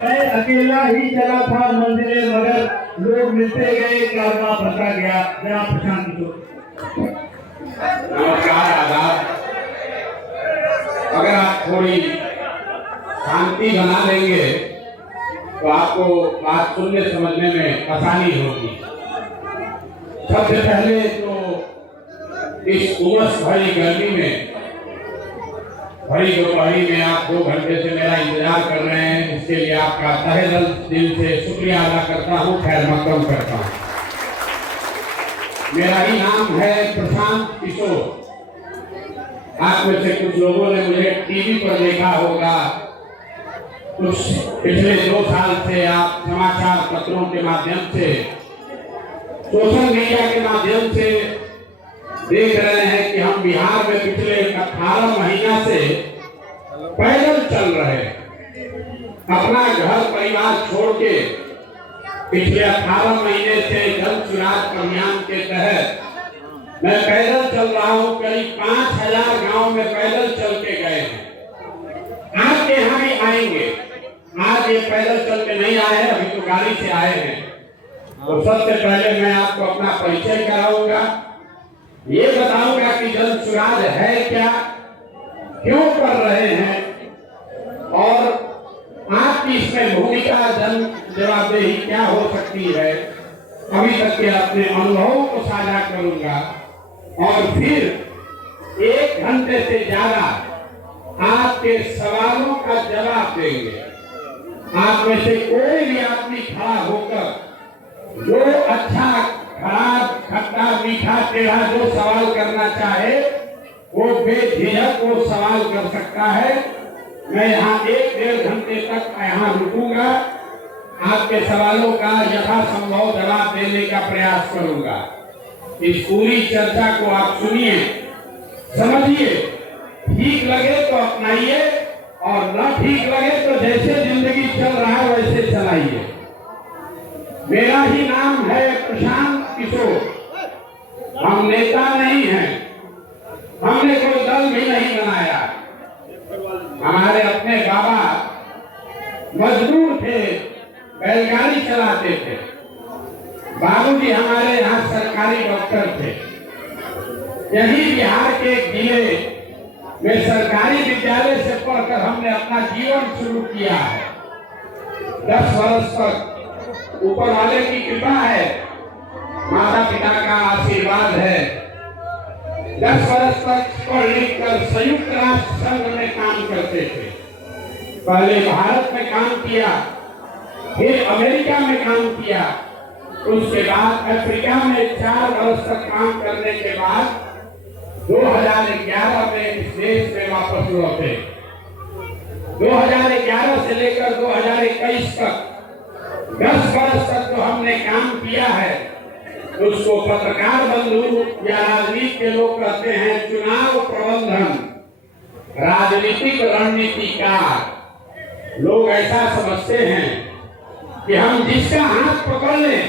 मैं अकेला ही चला था मंदिर मगर लोग मिलते गए, कारवा बढ़ता गया। जरा प्रशांत किशोर। नमस्कार, आदाब। अगर आप थोड़ी शांति बना लेंगे तो आपको बात सुनने समझने में आसानी होगी। सबसे पहले तो इस उमस भरी गर्मी में, भरी दोपहरी में आप 2 घंटे से मेरा इंतजार कर रहे हैं, इसके लिए आपका तहे दिल से शुक्रिया अदा करता हूँ, खैर मकदम करता हूँ। मेरा ही नाम है प्रशांत किशोर। आप में से कुछ लोगों ने मुझे टीवी पर देखा होगा, कुछ पिछले 2 साल से आप समाचार पत्रों के माध्यम से, सोशल मीडिया के माध्यम से देख रहे हैं कि हम बिहार में पिछले 18 महीना से पैदल चल रहे हैं। अपना घर परिवार छोड़ के पिछले 18 महीने से जन सुराज अभियान के तहत मैं पैदल चल रहा हूँ। करीब 5000 गांव में पैदल चल के गए हैं। आपके यहाँ भी आएंगे। आज ये पैदल चल के नहीं आए हैं, अभी तो गाड़ी से आए हैं। तो सबसे पहले मैं आपको अपना परिचय कराऊंगा, ये बताऊंगा कि जन सुराज है क्या, क्यों कर रहे हैं और आपकी इसमें भूमिका, जन जवाबदेही क्या हो सकती है। अभी तक के अपने अनुभवों को साझा करूंगा और फिर 1 घंटे से ज्यादा आपके सवालों का जवाब देंगे। आप में से कोई भी आदमी खड़ा होकर जो अच्छा, खराब, खट्टा, मीठा, टेढ़ा जो सवाल करना चाहे वो बेझिझक वो सवाल कर सकता है। मैं यहाँ 1-1.5 घंटे तक यहाँ रुकूंगा, आपके सवालों का यथासंभव जवाब देने का प्रयास करूंगा। इस पूरी चर्चा को आप सुनिए, समझिए, ठीक लगे तो अपनाइए और न ठीक लगे तो जैसे जिंदगी चल रहा है वैसे चलाइए। मेरा ही नाम है प्रशांत किशोर। हम नेता नहीं हैं, हमने कोई दल भी नहीं बनाया। हमारे अपने बाबा मजदूर थे, बैलगाड़ी चलाते थे। बाबूजी हमारे यहाँ सरकारी डॉक्टर थे। यही बिहार के जिले में सरकारी विद्यालय से पढ़कर हमने अपना जीवन शुरू किया है। 10 वर्ष तक ऊपर वाले की कृपा है, माता पिता का आशीर्वाद है। 10 वर्ष तक पढ़ लिख कर संयुक्त राष्ट्र संघ में काम करते थे। पहले भारत में काम किया, फिर अमेरिका में काम किया, उसके बाद अफ्रीका में 4 वर्ष तक काम करने के बाद 2011 में इस देश में वापस लौटे। 2011 से लेकर 2021 तक 10 वर्ष तक जो हमने काम किया है उसको पत्रकार बंधु या राजनीति के लोग कहते हैं चुनाव प्रबंधन, राजनीतिक रणनीतिकार। लोग ऐसा समझते हैं कि हम जिसका हाथ पकड़ लें,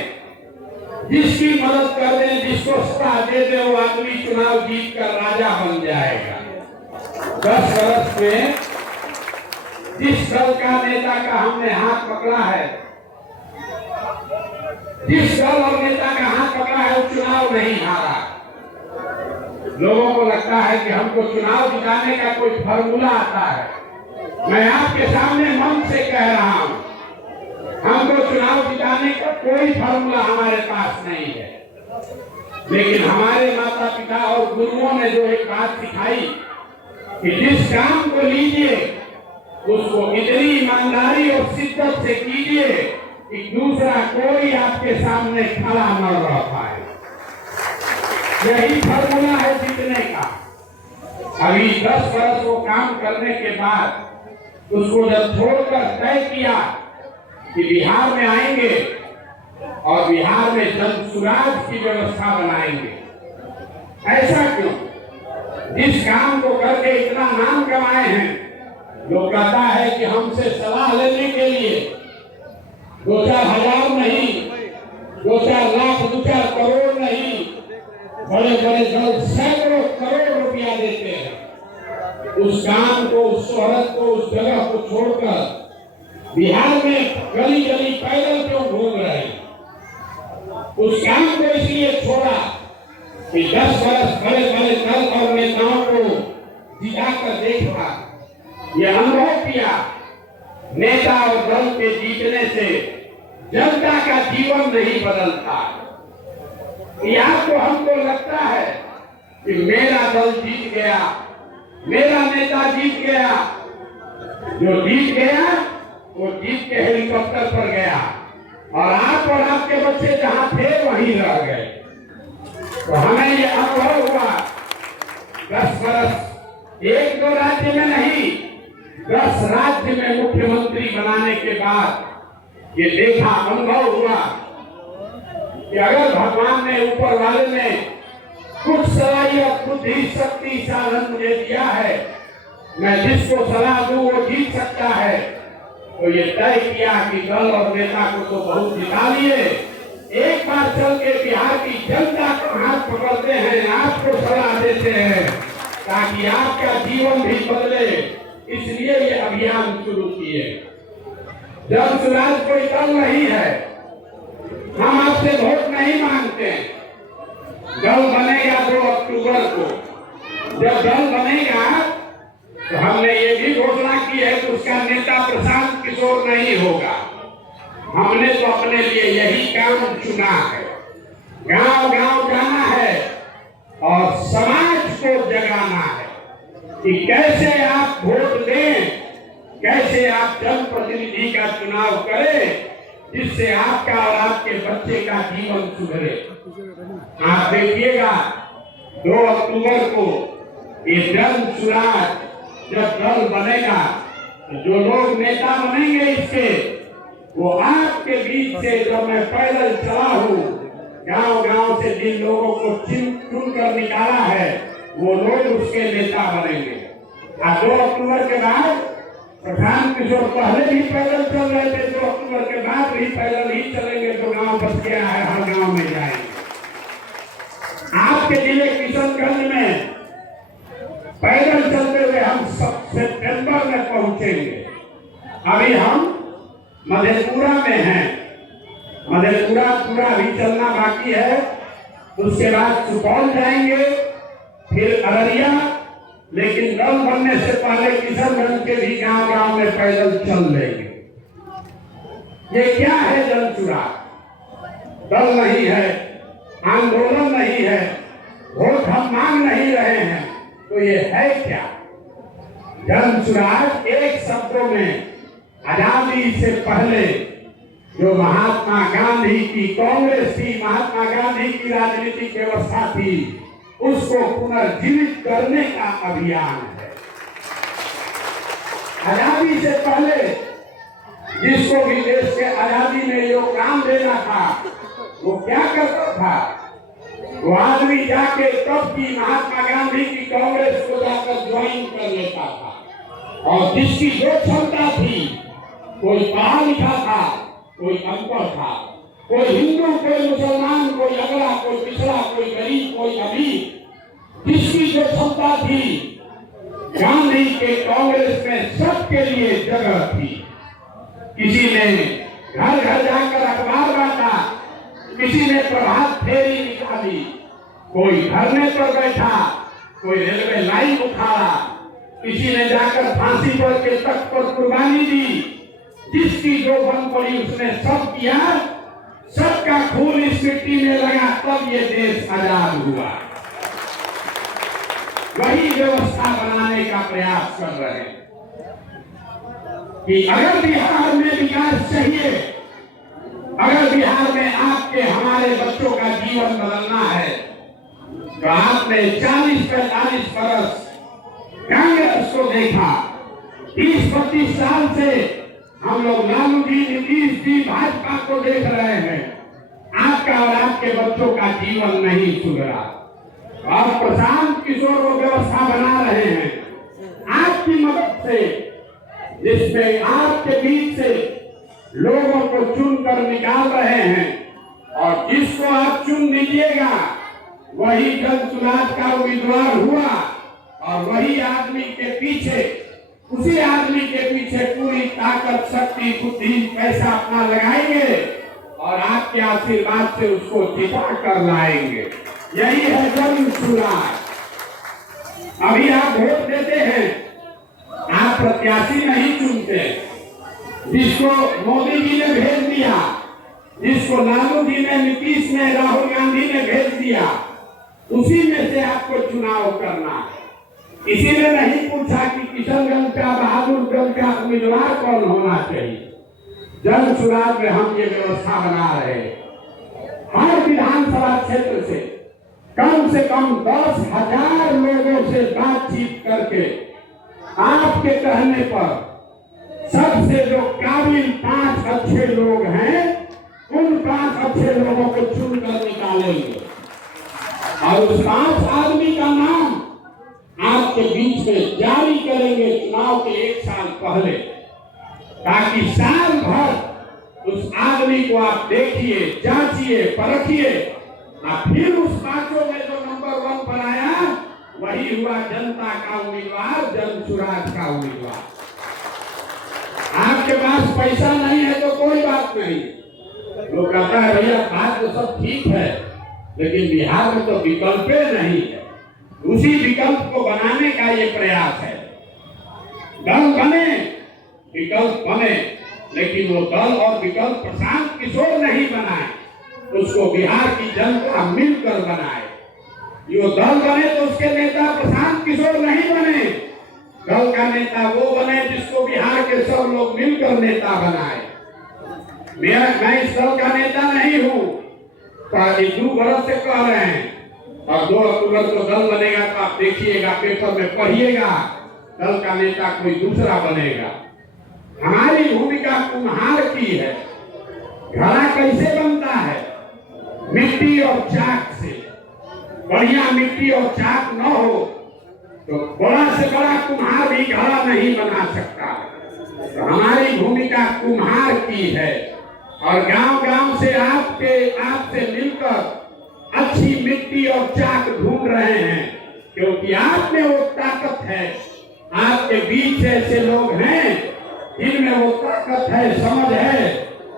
जिसकी मदद कर दें, जिसको सत्ता दे दे, वो आदमी चुनाव जीत कर राजा बन जाएगा। 10 वर्ष में जिस दल का नेता का हमने हाथ पकड़ा है, जिस दल और नेता का हाथ पकड़ा है, वो चुनाव नहीं हारा। लोगों को लगता है कि हमको चुनाव जिताने का कोई फार्मूला आता है। मैं आपके सामने मन से कह रहा हूं, हमको चुनाव जिताने का कोई फार्मूला हमारे पास नहीं है। लेकिन हमारे माता पिता और गुरुओं ने जो एक बात सिखाई कि जिस काम को लीजिए उसको इतनी ईमानदारी और शिद्दत से कीजिए कि दूसरा कोई आपके सामने खड़ा न रह पाए। यही फॉर्मूला है जीतने का। अभी 10 वर्ष वो काम करने के बाद उसको जब छोड़कर तय किया कि बिहार में आएंगे और बिहार में जन सुराज की व्यवस्था बनाएंगे। ऐसा क्यों? जिस काम को करके इतना नाम कमाए हैं, लोग कहता है कि हमसे सलाह लेने के लिए 2-4 हजार नहीं, 2-4 लाख, 2-4 करोड़ नहीं, बड़े बड़े दल सैकड़ों करोड़ रुपया देते हैं। उस काम को, उस शोहरत को, उस जगह को छोड़कर बिहार में गली गली पैदल क्यों घूम रहे हैं? उस काम को इसलिए छोड़ा कि 10 वर्ष बड़े बड़े दल और नेताओं को जिताकर देखा, ये अनुभव किया, नेता और दल के जीतने से जनता का जीवन नहीं बदलता। या तो हमको लगता है कि मेरा दल जीत गया, मेरा नेता जीत गया, जो जीत गया वो जीत के हेलीकॉप्टर पर गया और आप और आपके बच्चे जहां थे वहीं रह गए। तो हमें ये अनुभव हुआ 10 वर्ष, 1-2 राज्य में नहीं, 10 राज्य में मुख्यमंत्री बनाने के बाद ये देखा, अनुभव हुआ कि अगर भगवान ने, ऊपर वाले ने कुछ सलाहियत, बुद्धि, शक्ति, साधन मुझे दिया है, मैं जिसको सलाह दूं वो जीत सकता है, तो ये तय किया कि दल और नेता को तो बहुत जिता लिए, एक बार चल के बिहार की जनता को हाथ पकड़ते हैं, आपको सलाह देते हैं ताकि आपका जीवन भी बदले, इसलिए ये अभियान शुरू किए। जन सुराज कोई दल नहीं है, हम आपसे वोट नहीं मांगते। दल बनेगा 2 अक्टूबर को, जब दल बनेगा तो हमने ये भी घोषणा की है कि उसका नेता प्रशांत किशोर नहीं होगा। हमने तो अपने लिए यही काम चुना है, गांव गांव जाना है और समाज को जगाना है कि कैसे आप वोट दें, कैसे आप जनप्रतिनिधि का चुनाव करें जिससे आपका और आपके बच्चे का जीवन सुधरे। आप देखिएगा 2 अक्टूबर को ये जन सुराज जब दल बनेगा तो जो लोग नेता बनेंगे इसके, वो आपके बीच से, जब मैं पैदल चला हूँ गांव गांव से, जिन लोगों को चुन कर निकाला है वो लोग उसके नेता बनेंगे। 2 अक्टूबर के बाद प्रशांत किशोर पहले भी पैदल चल रहे थे, 2 अक्टूबर के बाद भी पैदल ही चलेंगे, तो गांव बच गया है, हर गांव में जाएंगे। आपके जिले किशनगंज में पैदल चलते हुए हम सितंबर में पहुंचेंगे। अभी हम मधेपुरा में हैं, मधेपुरा पूरा भी चलना बाकी है, उसके बाद सुपौल जाएंगे, फिर अररिया, लेकिन दल बनने से पहले किशनगंज के भी गांव गांव में पैदल चल लेंगे। ये क्या है जन सुराज? दल नहीं है, आंदोलन नहीं है, वोट हम मांग नहीं रहे हैं, तो ये है क्या? जन सुराज एक शब्दों में आजादी से पहले जो महात्मा गांधी की कांग्रेस थी, महात्मा गांधी की राजनीतिक व्यवस्था थी, उसको पुनर्जीवित करने का अभियान है। आजादी से पहले जिसको भी देश के आजादी में योगदान देना था वो क्या करता था? वो आदमी जाके तब की महात्मा गांधी की कांग्रेस को जाकर ज्वाइन कर लेता था और जिसकी जो क्षमता थी, कोई पढ़ा लिखा था, कोई अनपढ़ था, कोई हिंदू, कोई मुसलमान, कोई अगड़ा, कोई पिछड़ा, कोई गरीब, कोई अमीर, जिसकी जो क्षमता थी, गांधी के कांग्रेस में सबके लिए जगह थी। किसी ने घर घर जाकर अखबार बांटा, किसी ने प्रभात फेरी निकाली, कोई धरने पर बैठा, कोई रेलवे लाइन उखाड़ा, किसी ने जाकर फांसी पर के तख्त पर कुर्बानी दी, जिसकी जो बन पड़ी उसने सब किया, सबका खून इस मिट्टी में लगा, तब ये देश आजाद हुआ। वही व्यवस्था बनाने का प्रयास कर रहे हैं कि अगर बिहार में विकास चाहिए, अगर बिहार में आपके हमारे बच्चों का जीवन बदलना है, तो आपने 40-45 बरस कांग्रेस को देखा, 30-32 साल से हम लोग लालू जी, नीतीश जी, भाजपा को देख रहे हैं। आपका और आपके बच्चों का जीवन नहीं सुधरा और प्रशांत किशोर वो व्यवस्था बना रहे हैं आपकी मदद से, जिसमें आपके बीच से लोगों को चुनकर निकाल रहे हैं और जिसको आप चुन लीजिएगा वही जन सुराज का उम्मीदवार हुआ और वही आदमी के पीछे उसी आदमी के पीछे पूरी ताकत, शक्ति, बुद्धि, पैसा अपना लगाएंगे और आपके आशीर्वाद से उसको जिता कर लाएंगे। यही है जन सुराज। अभी आप वोट देते हैं, आप प्रत्याशी नहीं चुनते। जिसको मोदी जी ने भेज दिया, जिसको लालू जी ने, नीतीश ने, राहुल गांधी ने भेज दिया, उसी में से आपको चुनाव करना है। किसी ने नहीं पूछा कि किशनगंज का, बहादुरगंज का उम्मीदवार कौन होना चाहिए। जन सुराज में हम ये व्यवस्था बना रहे हैं। हर विधानसभा क्षेत्र से कम 10,000 लोगों से बातचीत करके आपके कहने पर सबसे जो काबिल 5 अच्छे लोग हैं, उन 5 अच्छे लोगों को चुनकर निकालेंगे और उस 5 आदमी का नाम आपके बीच में जारी करेंगे चुनाव के 1 साल पहले, ताकि साल भर उस आदमी को आप देखिए, जांचिए, परखिए और फिर उस 5 में जो नंबर 1 पर आया वही हुआ जनता का उम्मीदवार, जन सुराज का उम्मीदवार। आपके पास पैसा नहीं है तो कोई बात नहीं। लोग कहता है भैया बात तो सब ठीक है, लेकिन बिहार में तो विकल्प नहीं है। उसी विकल्प को बनाने का ये प्रयास है। दल बने, विकल्प बने, लेकिन वो दल और विकल्प प्रशांत किशोर नहीं बनाए, उसको बिहार की जनता मिलकर बनाए। जो दल बने तो उसके नेता प्रशांत किशोर नहीं बने। दल का नेता वो बने जिसको बिहार के सब लोग मिलकर नेता बनाए। मैं इस दल का नेता नहीं हूँ, तो 2 बरस से कह रहे हैं, और 2 अक्टूबर को दल बनेगा तो आप देखिएगा, पेपर में पढ़िएगा, दल का नेता कोई दूसरा बनेगा। हमारी भूमिका कुम्हार की है। घड़ा कैसे बनता है? मिट्टी और चाक से। बढ़िया मिट्टी और चाक न हो तो बड़ा से बड़ा कुम्हार भी घड़ा नहीं बना सकता। तो हमारी भूमिका कुम्हार की है और गांव-गांव से आपसे मिलकर अच्छी मिट्टी और चाक ढूंढ रहे हैं, क्योंकि आप में वो ताकत है। आपके बीच ऐसे लोग हैं जिनमें वो ताकत है, समझ है,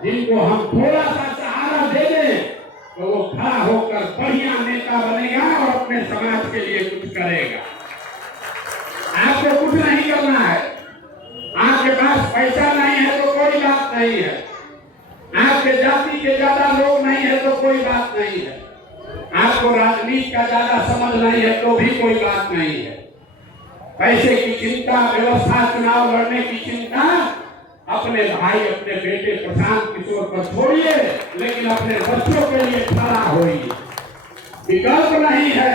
जिनको हम थोड़ा सा सहारा दे दें तो वो खड़ा होकर बढ़िया नेता बनेगा और अपने समाज के लिए कुछ करेगा। आपको कुछ नहीं करना है। आपके पास पैसा नहीं है तो कोई बात नहीं है। आपके जाति के ज्यादा लोग नहीं है तो कोई बात नहीं है। आपको राजनीति का ज्यादा समझ नहीं है तो भी कोई बात नहीं है। पैसे की चिंता, व्यवस्था, चुनाव लड़ने की चिंता अपने भाई, अपने बेटे प्रशांत किशोर पर छोड़िए, लेकिन अपने बच्चों के लिए खड़ा होइए। विकल्प नहीं है,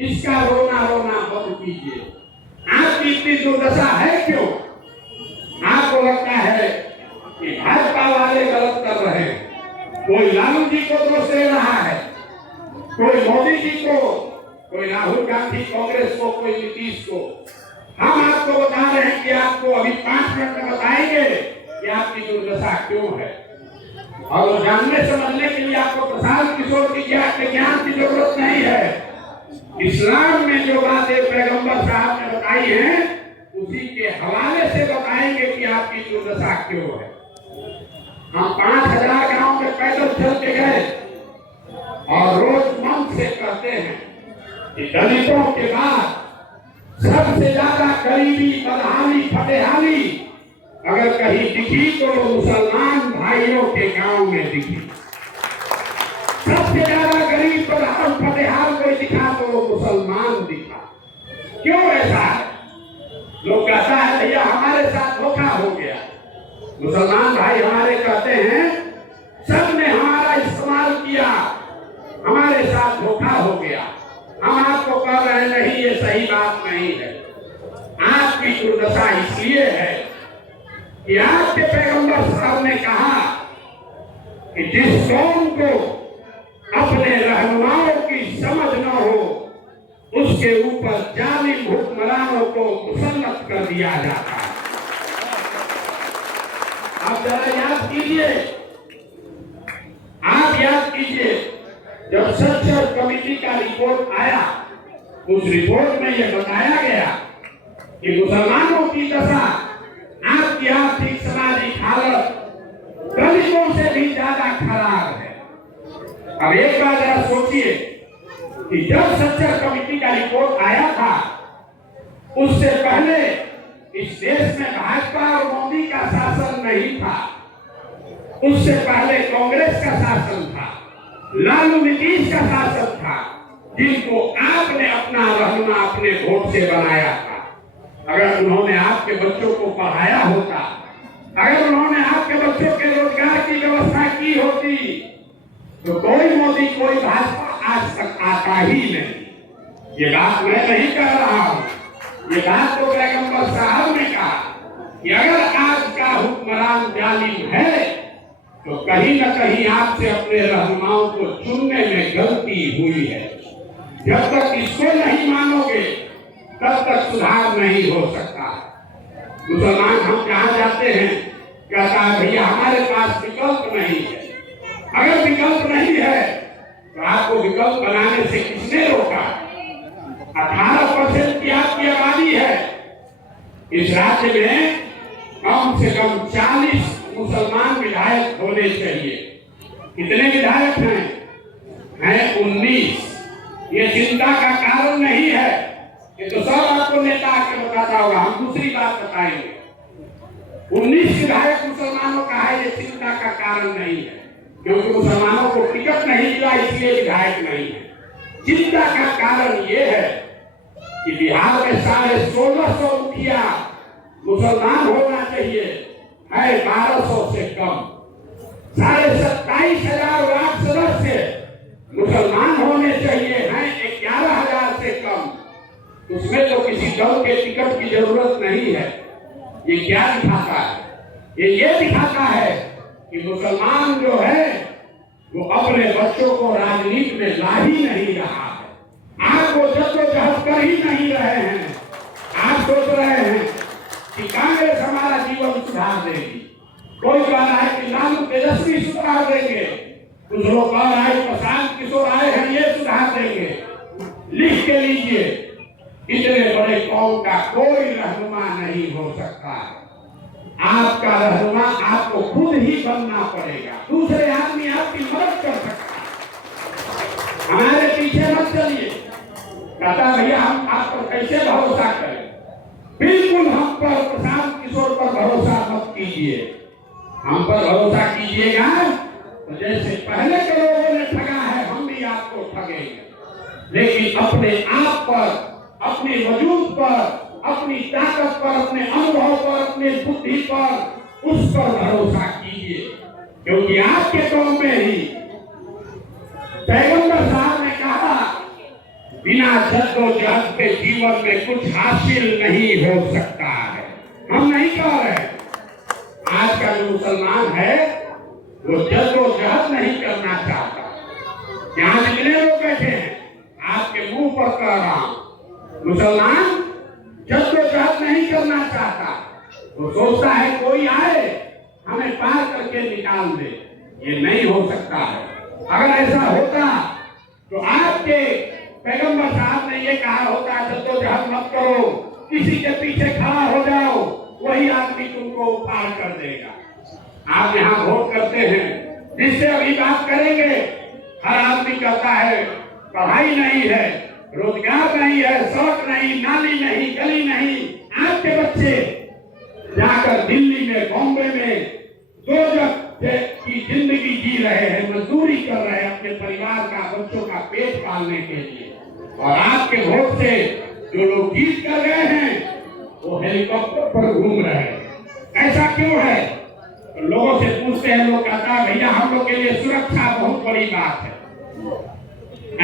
इसका रोना बंद कीजिए। आपकी इतनी दुर्दशा है क्यों? आपको लगता है कि भाजपा वाले गलत कर रहे हैं, कोई लालू जी को दोष दे रहा है, कोई मोदी जी को, कोई राहुल गांधी, कांग्रेस को, कोई नीतीश को। हम आपको बता रहे हैं कि आपको अभी 5 मिनट में बताएंगे कि आपकी दुर्दशा क्यों है, और वो जानने समझने के लिए आपको प्रशांत किशोर की ज्ञान की जरूरत नहीं है। इस्लाम में जो बातें पैगंबर साहब ने बताई हैं, उसी के हवाले से बताएंगे कि आपकी दुर्दशा क्यों है। हम 5,000 गांव में पैदल चल के गए और रोज मन से कहते हैं कि दलितों के बाद सबसे ज्यादा गरीबी, बदहाली, फटेहाली अगर कहीं दिखी तो वो मुसलमान भाइयों के गांव में दिखी। सबसे ज्यादा गरीब, बदहाल, फटेहाल कोई दिखा तो वो मुसलमान दिखा। क्यों ऐसा है? लोग कहता है भैया हमारे साथ धोखा हो गया। मुसलमान भाई हमारे कहते हैं सबने हमारा इस्तेमाल किया, हमारे साथ धोखा हो गया। हम आपको कह रहे हैं नहीं, ये सही बात नहीं है। आपकी दुर्दशा इसलिए है कि आपके पैगंबर साहब ने कहा कि जिस कौम को अपने रहनुमाओं की समझ न हो, उसके ऊपर जालिम हुक्मरानों को मुसल्लत कर दिया जाता है। आप जरा याद कीजिए, आप याद कीजिए, जब सर्च कमेटी का रिपोर्ट आया, उस रिपोर्ट में यह बताया गया कि मुसलमानों की दशा, आपकी आर्थिक सामाजिक हालत दलितों से भी ज्यादा खराब है। अब एक बार जरा सोचिए कि जब सच्चर कमेटी का रिपोर्ट आया था, उससे पहले इस देश में भाजपा और मोदी का शासन नहीं था। उससे पहले कांग्रेस का शासन था, लालू नीतीश का शासन था, जिनको आपने अपना रहनुमा अपने वोट से बनाया था। अगर उन्होंने आपके बच्चों को पढ़ाया होता, अगर उन्होंने आपके बच्चों के रोजगार की व्यवस्था की होती, तो कोई मोदी कोई भाजपा आज तक आता ही नहीं। ये बात मैं नहीं कह रहा हूं, ये बात तो पैगंबर साहब ने कहा कि अगर आज का हुक्मरान जालिम है तो कहीं न कहीं आपसे अपने रहनुमाओं को चुनने में गलती हुई है। जब तक इसको नहीं मानोगे तब तक सुधार नहीं हो सकता। मुसलमान हम जहां जाते हैं, कहता है भैया हमारे पास विकल्प नहीं है। अगर विकल्प नहीं है तो आपको विकल्प बनाने से किसने रोका? 18% की आपकी आबादी है। इस राज्य में कम से कम 40 मुसलमान विधायक होने चाहिए। कितने विधायक हैं 19। ये चिंता का कारण नहीं है, ये तो सब आपको नेता आके बताता होगा। हम दूसरी बात बताएंगे। 19 विधायक मुसलमानों का है, ये चिंता का कारण नहीं है, क्योंकि मुसलमानों को टिकट नहीं मिला इसलिए विधायक नहीं है। चिंता का कारण ये है कि बिहार में 1650 मुखिया मुसलमान होना चाहिए, है 1200 से कम। 27,500 वार्ड सदस्य मुसलमान होने चाहिए, हैं 11,000 से कम। उसमें तो किसी दल के टिकट की जरूरत नहीं है। ये क्या दिखाता है? ये दिखाता है कि मुसलमान जो है वो अपने बच्चों को राजनीति में ला ही नहीं रहा है। आपको जद्दोजहद कर ही नहीं रहे हैं। आप सोच रहे हैं कि कांग्रेस हमारा जीवन सुधार देगी। कोई कह रहा है कि लालू तेजस्वी सुधार देंगे, कुछ लोग कह रहे हैं प्रशांत किशोर आए हैं ये सुधार देंगे। लिख के लीजिए, इतने बड़े कौम का कोई रहनुमा नहीं हो सकता है। आपका रहनुमा आपको खुद ही बनना पड़ेगा, दूसरे आदमी आपकी मदद कर सकता है। हमारे पीछे मत चलिए। कहता भैया हम आप पर कैसे भरोसा करें? बिल्कुल हम पर प्रशांत किशोर पर भरोसा मत कीजिए। हम पर भरोसा कीजिएगा तो जैसे पहले के लोगों ने ठगा है हम भी आपको ठगेंगे, लेकिन अपने आप पर, अपने वजूद पर, अपनी ताकत पर, अपने अनुभव पर, अपने बुद्धि पर, उस पर भरोसा कीजिए। क्योंकि आपके कौम में ही पैगंबर साहब ने कहा बिना जद्दोजहद के जीवन में कुछ हासिल नहीं हो सकता है। हम नहीं कह रहे। आज का जो मुसलमान है वो जद्दोजहद नहीं करना चाहता। यहाँ जितने लोग बैठे हैं आपके मुंह पर कह रहा हूं, मुसलमान जद्दोजहद नहीं करना चाहता। वो सोचता है कोई आए हमें पार करके निकाल दे। ये नहीं हो सकता है। अगर ऐसा होता तो आपके पैगंबर साहब ने ये कहा होता जद्दोजहद मत करो, किसी के पीछे खड़ा हो जाओ, वही आदमी तुमको पार कर देगा। आप यहाँ वोट करते हैं, जिससे अभी बात करेंगे, हर आदमी कहता है पढ़ाई नहीं है, रोजगार नहीं है, सड़क नहीं, नाली नहीं, गली नहीं। आपके बच्चे जाकर दिल्ली में, बॉम्बे में दोजख की जिंदगी जी रहे हैं, मजदूरी कर रहे हैं अपने परिवार का, बच्चों का पेट पालने के लिए। और आपके वोट से जो लोग जीत कर गए हैं वो हेलीकॉप्टर पर घूम रहे हैं। ऐसा क्यों है? तो लोगों से पूछते हैं, लोग कहता है भैया हम लोग के लिए सुरक्षा बहुत बड़ी बात है।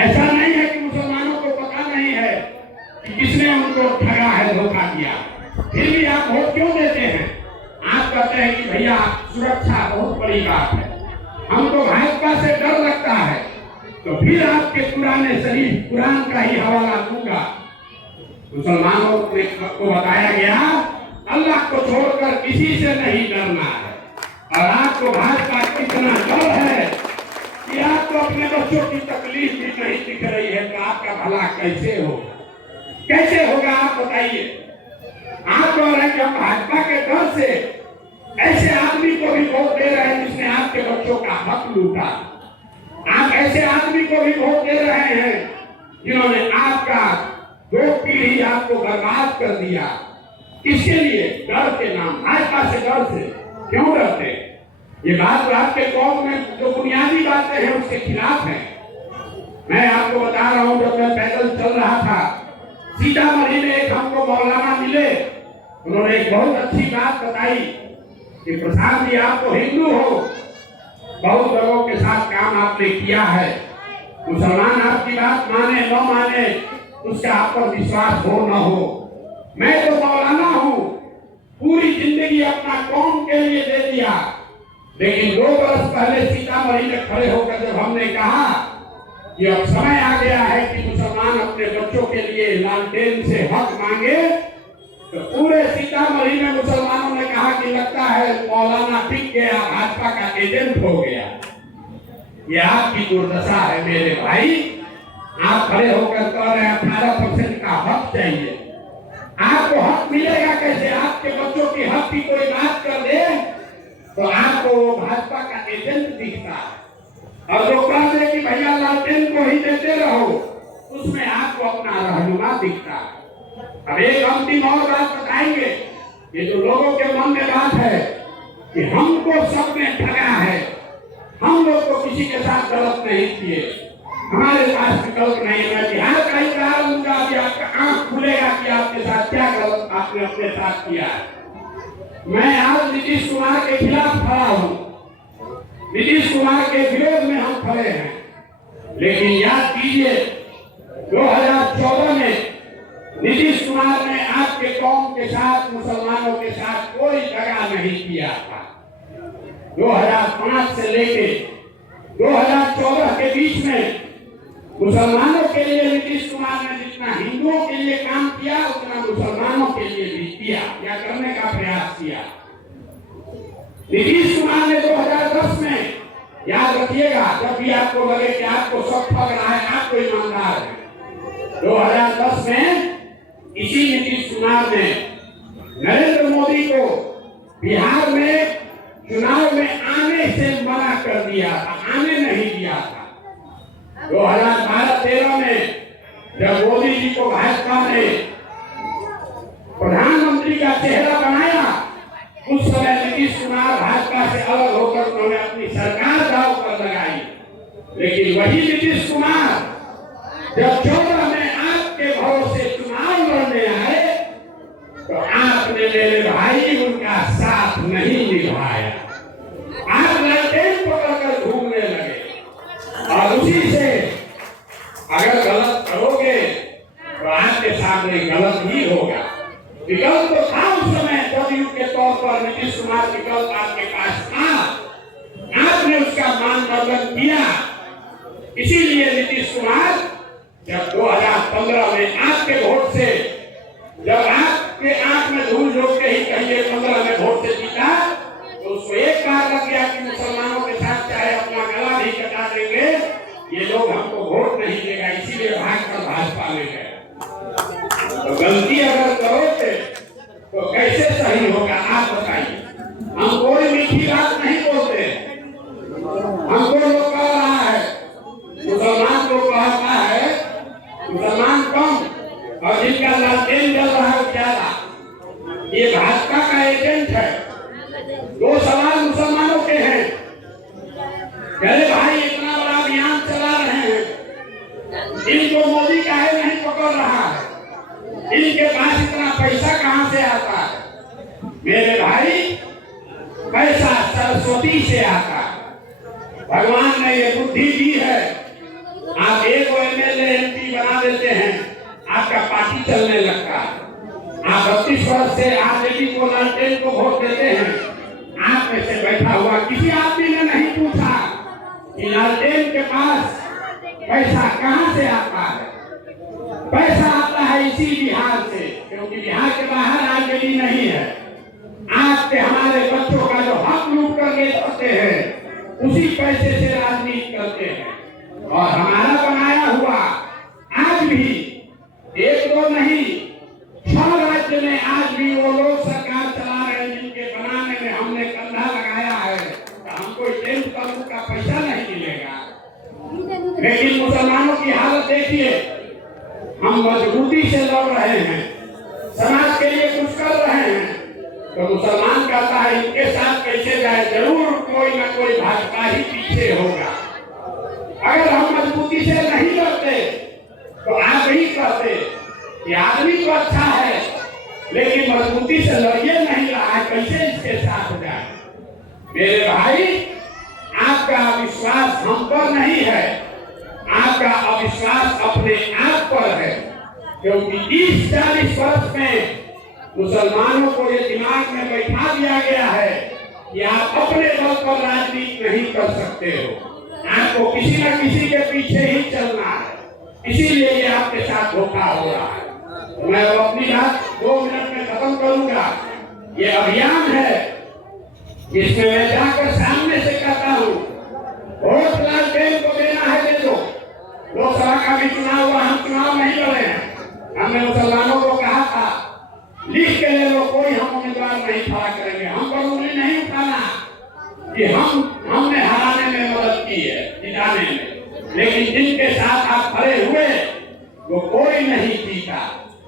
ऐसा नहीं है कि मुसलमानों को पता नहीं है कि किसने उनको ठगा है, धोखा दिया, फिर भी आप वोट क्यों देते हैं? आप कहते हैं कि भैया सुरक्षा बहुत बड़ी बात है, हमको भाजपा से डर लगता है। तो फिर आपके पुराने शरीफ कुरान का ही हवाला दूंगा। मुसलमानों को बताया गया अल्लाह को छोड़कर किसी से नहीं डरना है। और आपको भाजपा का इतना डर है कि आपको अपने बच्चों की तकलीफ भी नहीं दिख रही है, तो आपका भला कैसे हो? कैसे होगा आप बताइए? आप कह रहे हैं कि हम भाजपा के डर से ऐसे आदमी को भी वोट दे रहे हैं जिसने आपके बच्चों का हक लूटा। आप ऐसे आदमी को भी वोट दे रहे हैं जिन्होंने आपका 2 पीढ़ी आपको बर्बाद कर दिया। किसके लिए? डर के नाम, भाजपा से डर से। क्यों डरते? ये बात तो आपके कौम में जो बुनियादी बातें हैं उसके खिलाफ है। मैं आपको बता रहा हूं, जब मैं पैदल चल रहा था सीतामढ़ी में, एक हमको मौलाना मिले, उन्होंने एक बहुत अच्छी बात बताई कि प्रसाद जी आप तो हिंदू हो, बहुत लोगों के साथ काम आपने किया है, मुसलमान आपकी बात माने न माने उसका आप पर विश्वास हो न हो, मैं तो मौलाना हूँ, पूरी जिंदगी अपना कौम के लिए दे दिया, लेकिन 2 बरस पहले सीतामढ़ी में खड़े होकर जब हमने कहा कि अब समय आ गया है कि मुसलमान अपने बच्चों के लिए लालटेन से हक मांगे, तो पूरे सीतामढ़ी में मुसलमानों ने कहा कि लगता है मौलाना टिक गया, भाजपा का एजेंट हो गया। ये आपकी दुर्दशा है मेरे भाई। आप खड़े होकर कह रहे हैं 18% का हक चाहिए। आपको हक मिलेगा कैसे? आपके बच्चों की हक की कोई बात कर दे तो आपको भाजपा का एजेंट दिखता है, और जो कह दे कि भैया लालटेन को ही देते रहो, उसमें आपको अपना रहनुमा दिखता है। अब एक अंतिम और बात बताएंगे, ये जो लोगों के मन में बात है कि हमको सबने ठगा है, हम लोग को किसी के साथ गलत नहीं किए, हमारे पास विकल्प नहीं है। बिहार का ही उदाहरण दूंगा, अभी आपका आंख खुलेगा कि आपके साथ क्या गलत आपने अपने साथ किया है। मैं आज नीतीश कुमार के खिलाफ खड़ा हूँ, नीतीश कुमार के विरोध में हम खड़े हैं, लेकिन याद कीजिए 2014 में नीतीश कुमार ने आपके कौम के साथ, मुसलमानों के साथ कोई दगा नहीं किया था। 2005 से लेके 2014 के बीच में मुसलमानों के लिए नीतीश कुमार ने जितना हिंदुओं के लिए काम किया उतना मुसलमानों के लिए भी किया या करने का प्रयास किया। नीतीश कुमार ने 2010 में, याद रखिएगा, जब भी आपको लगे कि आपको सब ठग रहा है, आपको ईमानदार है, 2010 में इसी नीतीश कुमार ने नरेंद्र मोदी को बिहार में चुनाव में आने से मना कर दिया था, आने नहीं दिया था। 2012-13 में जब मोदी जी को भाजपा ने प्रधानमंत्री का चेहरा बनाया, उस समय नीतीश कुमार भाजपा से अलग होकर उन्होंने अपनी सरकार दांव पर लगाई। लेकिन वही नीतीश कुमार जब 14 में आपके भरोसे चुनाव लड़ने आए तो आपने मेरे भाई उनका साथ नहीं निभाया। आप लालटेन पकड़कर घूमने लगे, और उसी से अगर गलत करोगे तो आपके सामने गलत ही होगा। विकल्प तो था उस समय, जदयू के तौर पर नीतीश कुमार विकल्प आपके पास था, आपने उसका मानदंड किया। इसीलिए नीतीश कुमार जब 2015 में आपके वोट से, जब आपके आंख में धूल झोंक के ही कहिए 15 में वोट से जीता, तो उसको एक बार लग गया कि मुसलमानों के साथ चाहे अपना गला भी कटा देंगे, ये लोग हमको वोट नहीं देगा, इसीलिए भागकर भाजपा में गए। तो गलती अगर करोगे तो कैसे सही होगा आप बताइए। हम कोई मीठी बात नहीं बोलते, हमको लोग कह रहा है, मुसलमान को कहता है मुसलमान कम और जिनका लालटेन जल रहा है ज्यादा, ये भाजपा का एजेंट है। 2 सवाल मुसलमानों के हैं, अरे भाई इतना बड़ा अभियान चला रहे हैं, इनको मोदी काहे नहीं पकड़ रहा है, इनके पास इतना पैसा कहां से आता है? मेरे भाई, पैसा सरस्वती से आता है, भगवान ने ये बुद्धि दी है। आप एक एमएलए एमपी बना देते हैं, आपका पार्टी चलने लगता है। आप 32 वर्ष से आरजेडी को, लालटेन को वोट देते हैं, आप में से बैठा हुआ किसी आदमी ने नहीं पूछा कि लालटेन के पास पैसा कहां से आता है। पैसा आता है इसी बिहार से, क्योंकि बिहार के बाहर आरजेडी नहीं है। आपके हमारे बच्चों का जो हक लूट कर ले सकते हैं, उसी पैसे से राजनीति करते हैं। और हमारा बनाया हुआ आज भी 1-2 नहीं, 6 राज्य में आज भी बंदूक का पैसा नहीं मिलेगा। लेकिन मुसलमानों की हालत देखिए, हम मजबूती से लड़ रहे हैं, समाज के लिए कुछ कर रहे हैं, तो मुसलमान कहता है इनके साथ कैसे जाए, जरूर कोई ना कोई भाजपा ही पीछे होगा। अगर हम मजबूती से नहीं लड़ते तो आप ही कहते कि आदमी तो अच्छा है लेकिन मजबूती से लड़िए नहीं रहा है, कैसे इसके साथ जाए। मेरे भाई, आपका अविश्वास हम पर नहीं है, आपका अविश्वास अपने आप पर है, क्योंकि 30-40 वर्ष में मुसलमानों को ये दिमाग में बैठा दिया गया है कि आप अपने बल पर राजनीति नहीं कर सकते हो, आपको किसी न किसी के पीछे ही चलना है, इसीलिए ये आपके साथ धोखा हो रहा है। तो मैं अपनी बात 2 मिनट में खत्म करूंगा। ये अभियान है जिसमें मैं जाकर सामने से कहता हूँ, वोट लालटेन को देना है दे दो। लोकसभा का भी चुनाव हुआ, हम चुनाव नहीं लड़े हैं। हमने मुसलमानों को कहा था लिख के ले लो, कोई हम उम्मीदवार नहीं खड़ा करेंगे, हम पर उंगली नहीं उठाना कि हमने हराने में मदद की है, जिताने में, लेकिन जिनके साथ आप खड़े हुए वो कोई नहीं जीता,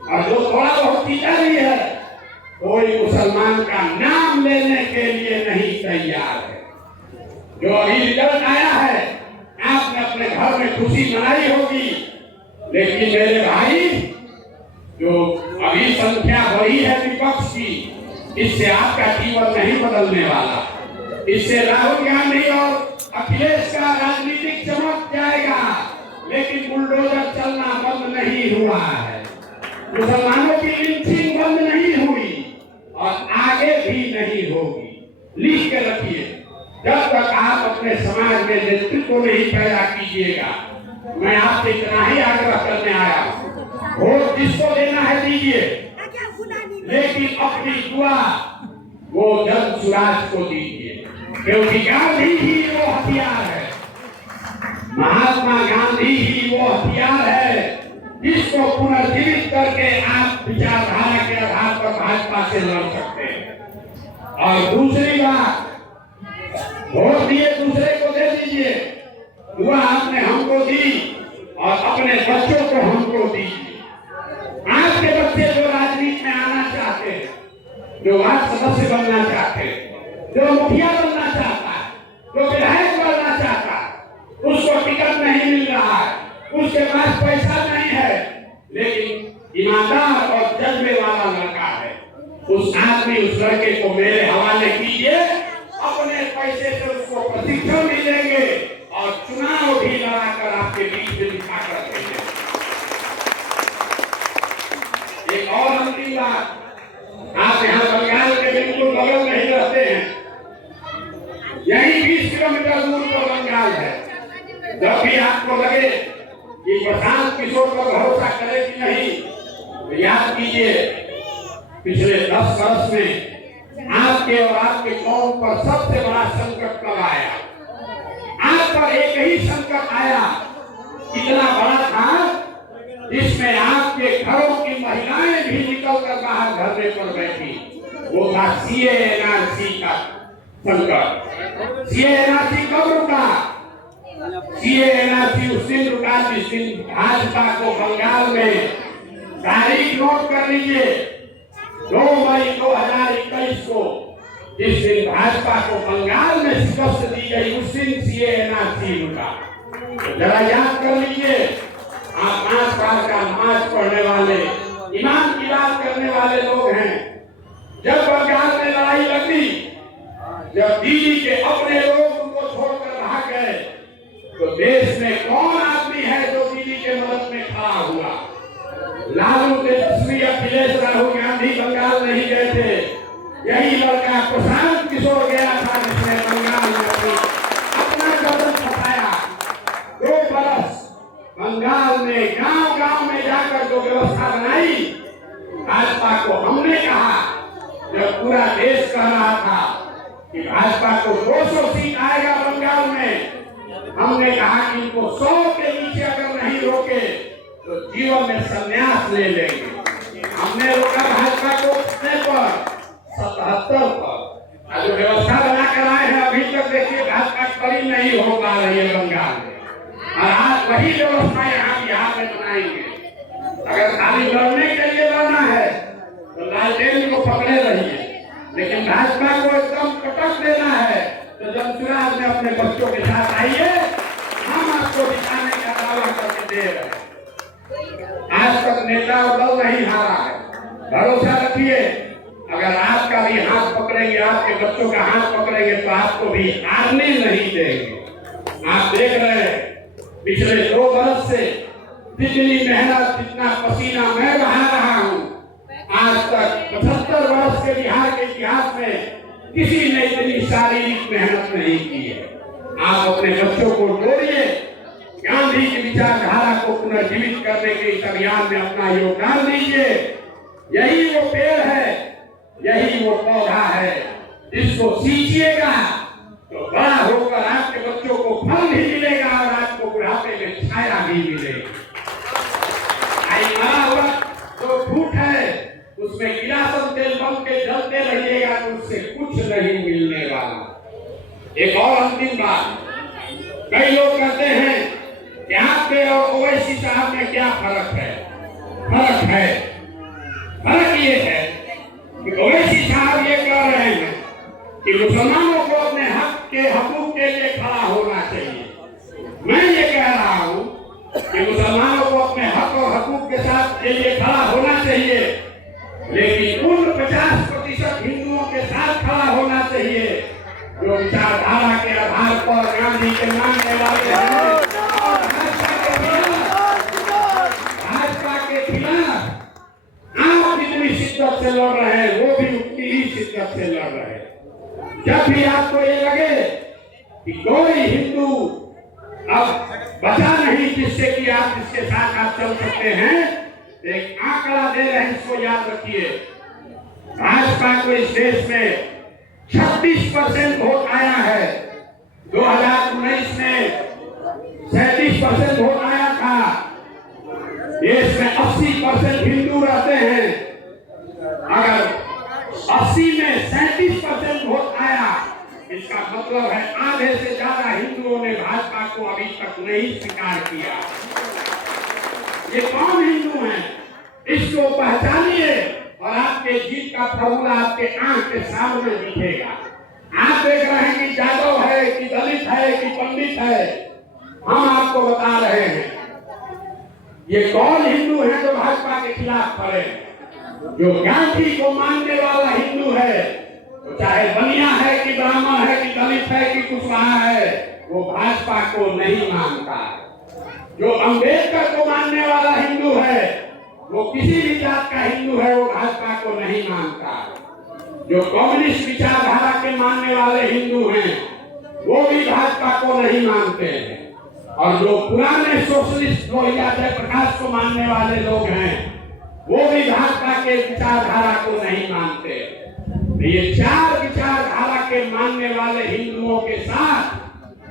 और जो थोड़ा बहुत जीता भी है कोई मुसलमान का नाम लेने के लिए नहीं तैयार है। जो अभी रिजल्ट आया है, आपने अपने घर में खुशी मनाई होगी, लेकिन मेरे भाई, जो अभी संख्या बढ़ी है विपक्ष की, इससे आपका जीवन नहीं बदलने वाला। इससे राहुल गांधी और अखिलेश का राजनीतिक चमक जाएगा, लेकिन बुलडोजर चलना बंद नहीं हुआ है, मुसलमानों की लिंचिंग बंद नहीं हुई और आगे भी नहीं होगी। लिख के रखिए, जब तक आप अपने समाज में नेतृत्व को नहीं पैदा कीजिएगा। मैं आपसे इतना ही आग्रह करने आया हूँ, वोट जिसको देना है दीजिए, लेकिन अपनी दुआ वो जन सुराज को दीजिए, क्योंकि गांधी ही वो हथियार है, महात्मा गांधी ही वो हथियार है जिसको पुनर्जीवित करके आप विचारधारा के आधार पर भाजपा से लड़ सकते हैं। और दूसरी बात, वोट दिए दूसरे को दे दीजिए, दुआ आपने हमको दी और अपने बच्चों को हमको दीजिए। आपके बच्चे जो राजनीति में आना चाहते हैं, जो वार्ड सदस्य बनना चाहते हैं, जो मुखिया बनना चाहता है, जो विधायक बनना चाहता है, उसको टिकट नहीं मिल रहा है, उसके पास पैसा नहीं है, लेकिन ईमानदार और जज्बे वाला लड़का है, उस आदमी उस लड़के को मेरे हवाले कीजिए, अपने पैसे से उसको प्रशिक्षण भी देंगे और चुनाव भी लड़ाकर आपके बीच में दिखा कर देंगे। एक और अंतिम बात, आप यहाँ बंगाल के बिल्कुल बगल में ही रहते हैं, यही 20 किलोमीटर दूर पर बंगाल है। जब भी आपको लगे कि प्रशांत किशोर पर भरोसा करे कि नहीं, तो याद कीजिए पिछले 10 वर्ष में आपके और आपके कौम पर सबसे बड़ा संकट कब आया? आप पर एक ही संकट आया, इतना बड़ा था जिसमें आपके घरों की महिलाएं भी निकलकर बाहर धरने पर बैठी। वो था सीए एनआरसी का संकट। सीए एनआरसी कब रुका? सीए एनआरसी उस दिन रुका जिस दिन भाजपा को बंगाल में, तारीख नोट कर लीजिए, 2 मई 2021 को जिस दिन भाजपा को बंगाल में शिकस्त दी गई, उस दिन सीए एनआरसी रुका। तो जरा याद कर लीजिए, आप 5 बार का नमाज पढ़ने वाले, ईमान की बात करने वाले लोग हैं। जब बंगाल में लड़ाई लगी, जब दिल्ली के अपने लोग उनको छोड़कर भाग गए, तो देश में कौन आदमी है जो दिल्ली के मदद में खड़ा हुआ? लालू तेजस्वी, अखिलेश, राहुल गांधी बंगाल नहीं गए थे। यही लड़का प्रशांत किशोर गया था जिसने बंगाल में अपना कदम फंसाया। 2 बरस बंगाल में गांव-गांव में जाकर जो व्यवस्था बनाई, भाजपा को हमने कहा, जब पूरा देश कह रहा था कि भाजपा को 200 सीट आएगा बंगाल में, हमने कहा कि इनको 100 के नीचे अगर नहीं रोके तो जीवन में संन्यास ले लेंगे। हमने रोका भाजपा को कितने पर? 77 पर। जो व्यवस्था बना कर आए हैं अभी तक देखिए भाजपा कभी नहीं हो पा रही है बंगाल में, और आज वही व्यवस्था यहाँ बिहार में बनाएंगे। अगर खाली लड़ने के लिए लड़ना है तो लालटेन को पकड़े रहिए, लेकिन भाजपा को एकदम कटक देना है तो जनसुराज में अपने बच्चों के साथ आइए, हम आपको दिखाने का दावा करके दे रहे हैं। आज तक नेता और दल नहीं हारा है, भरोसा रखिए। अगर आपका भी हाथ पकड़ेंगे, आपके बच्चों का हाथ पकड़ेंगे तो आपको भी हारने नहीं देंगे। आप देख रहे हैं पिछले 2 बरस से जितनी मेहनत, जितना पसीना मैं बहा रहा हूँ, आज तक 75 वर्ष के बिहार के इतिहास में किसी ने इतनी शारीरिक मेहनत नहीं की है। आप अपने बच्चों को जोड़िए, गांधी की विचारधारा को पुनर्जीवित करने के इस अभियान में अपना योगदान दीजिए। यही वो पेड़ है, यही वो पौधा है जिसको सींचिएगा तो बड़ा होकर आपके बच्चों को फल भी मिलेगा और आपको बुढ़ापे में छाया भी मिलेगी। मरा हुआ जो फूट है उसमें किरासन तेल बन के जलते रहिएगा तो उससे कुछ नहीं मिलने वाला। एक और अंतिम बात, कई लोग कहते हैं कि आपके और ओवैसी साहब में क्या फर्क है? फर्क ये है कि ओवैसी साहब ये कह रहे हैं कि मुसलमानों को अपने हकूक के लिए खड़ा होना चाहिए। मैं ये कह रहा हूँ कि मुसलमानों को अपने हक और हकूक के साथ के लिए खड़ा होना चाहिए, लेकिन उन 50% हिंदुओं के साथ खड़ा होना चाहिए जो विचारधारा के आधार पर गांधी के मानने वाले हैं, भाजपा के खिलाफ आप जितनी शिद्दत से लड़ रहे हैं वो भी उतनी ही शिद्दत से लड़ रहे हैं। जब भी आपको ये लगे कि कोई हिंदू अब बचा नहीं जिससे कि आप इसके साथ आप चल सकते हैं, एक आंकड़ा दे रहे हैं, इसको याद रखिए। भाजपा को इस देश में 36% वोट आया है, 2019 में 37% वोट आया था। देश में 80% हिंदू रहते हैं, अगर 80 में 37% वोट आया, इसका मतलब है आधे से ज्यादा हिंदुओं ने भाजपा को अभी तक नहीं स्वीकार किया। ये कौन हिंदू हैं, इसको पहचानिए और आपके जीत का फॉर्मूला आपके आंख के सामने दिखेगा। आप देख रहे हैं कि यादव है कि दलित है कि पंडित है, हम आपको बता रहे हैं ये कौन हिंदू है जो भाजपा के खिलाफ खड़े हैं। जो गांधी को मानने वाला हिंदू है, तो चाहे बनिया है कि ब्राह्मण है कि दलित है कि कुशवाहा है, वो भाजपा को नहीं मानता। जो अंबेडकर को मानने वाला हिंदू है, वो किसी भी जात का हिंदू है, वो भाजपा को नहीं मानता। जो कम्युनिस्ट विचारधारा के मानने वाले हिंदू हैं, वो भी भाजपा को नहीं मानते हैं। और जो पुराने सोशलिस्ट लोहिया जयप्रकाश को मानने वाले लोग हैं, वो भी भाजपा के विचारधारा को नहीं मानते। ये 4 विचारधारा के मानने वाले हिंदुओं के साथ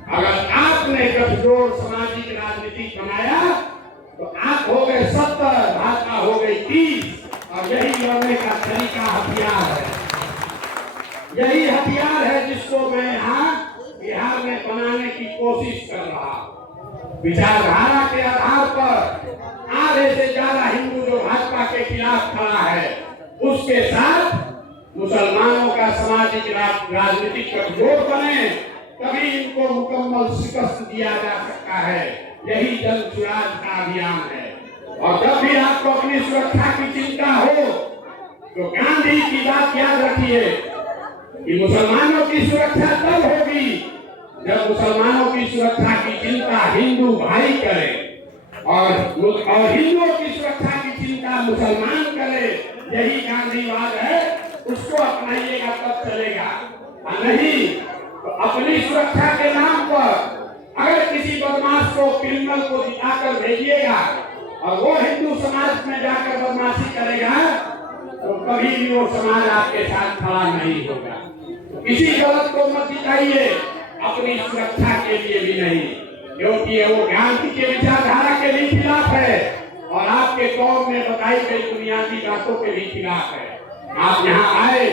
अगर आपने गठजोड़ सामाजिक राजनीति बनाया तो आप हो गए 70, भाजपा हो गई 30, और यही लड़ने का तरीका हथियार है। यही हथियार है जिसको मैं यहाँ बिहार में बनाने की कोशिश कर रहा हूँ। विचारधारा के आधार पर आधे से ज्यादा हिंदू जो भाजपा के खिलाफ खड़ा है, उसके साथ मुसलमानों का सामाजिक राजनीतिक गठजोड़ बने, तभी इनको मुकम्मल शिकस्त दिया जा सकता है। यही जन सुराज का अभियान है। और जब भी आपको अपनी सुरक्षा की चिंता हो तो गांधी की बात याद रखिए कि मुसलमानों की सुरक्षा तब होगी जब मुसलमानों की सुरक्षा की चिंता हिंदू भाई करे, और हिंदुओं की सुरक्षा की चिंता मुसलमान करे। यही गांधीवाद है, उसको अपनाइएगा तब चलेगा, नहीं तो अपनी सुरक्षा के नाम पर अगर किसी बदमाश को, क्रिमिनल को जिताकर भेजिएगा और वो हिंदू समाज में जाकर बदमाशी करेगा तो कभी भी वो समाज आपके साथ खड़ा नहीं होगा। तो किसी गलत को मत जिताइए, अपनी सुरक्षा के लिए भी नहीं, क्योंकि वो गांधी के विचारधारा के भी खिलाफ है और आपके कौम में बताई गई बुनियादी बातों के भी खिलाफ है। आप यहाँ आए,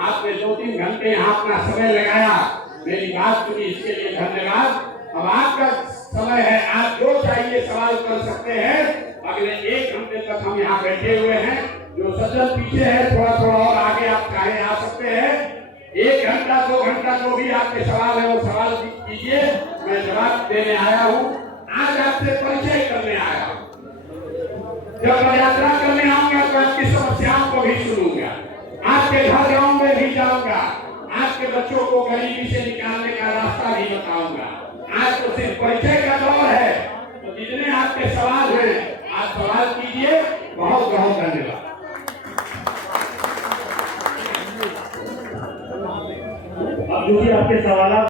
आपने 2-3 घंटे यहाँ अपना समय लगाया, मेरी बात सुनी, इसके लिए धन्यवाद। अब आपका समय है, आप जो चाहिए सवाल कर सकते हैं। अगले 1 घंटे तक हम यहाँ बैठे हुए हैं। जो सज्जन पीछे है थोड़ा थोड़ा और आगे आप चाहे आ सकते हैं। 1 घंटा 2 घंटा जो भी आपके सवाल है वो सवाल कीजिए, मैं जवाब देने आया हूँ। आज आपसे परिचय करने आया हूँ। जब मैं यात्रा करने आऊंगा तो आपकी समस्याओं को भी सुनूंगा, आपके घर गांव में भी जाऊंगा, आपके बच्चों को गरीबी से निकालने का रास्ता भी बताऊंगा। आज तो सिर्फ परिचय का दौर